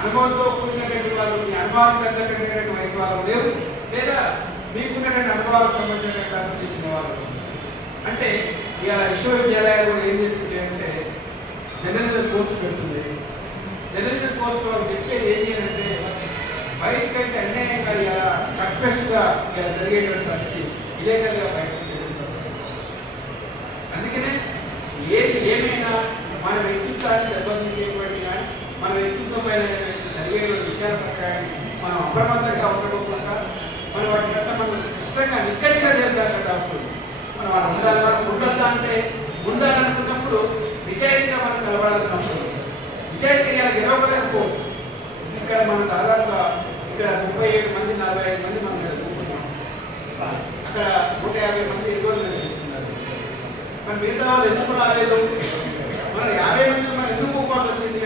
అనుభవంతో కూడినటువంటి వాళ్ళు, మీ అనుభవానికి తగ్గటువంటి వయసు వాళ్ళు లేవు, లేదా మీకున్నటువంటి అనుభవాలకు సంబంధించినటువంటి అభివృద్ధి చేసిన వాళ్ళు. అంటే ఇవాళ విశ్వవిద్యాలయాలు కూడా ఏం చేస్తుంటాయంటే జర్నలిజం కోర్సు పెడుతుంది. జర్నలిజం కోర్సు వాళ్ళు చెప్పేది ఏం చేయాలంటే బయటకంటే అన్యాయంగా ఇలా కట్పెస్ట్గా ఇలా జరిగేటువంటి పరిస్థితి విలేకరుగా బయటకు. అందుకనే ఏది ఏమైనా మన వ్యక్తిత్వాన్ని దెబ్బతీసేటువంటి కానీ మన వ్యక్తిత్వమైన జరిగేటువంటి విషయాల ప్రకారం మనం అప్రమత్తంగా ఉండకుండా మనం వాటి పట్ల మనం ఖచ్చితంగా నిక్కచ్చిగా చేసేటువంటి అవసరం. మనం వాళ్ళు ఉండద్దా అంటే ఉండాలనుకున్నప్పుడు నిజాయితీగా మనం కలవాల్సిన అవసరం. నిజాయితీగా గెలవలేకపోవచ్చు. ఇక్కడ మనం దాదాపుగా ఇక్కడ 37 మంది 45 మంది మనం చదువుకుంటున్నాం. అక్కడ 150 మంది ఎగువలు చేస్తున్నారు. మరి మిగతా వాళ్ళు ఎందుకు రాలేదు? మనం 50 మంది మనం ఎందుకు పోవాల్సి వచ్చింది?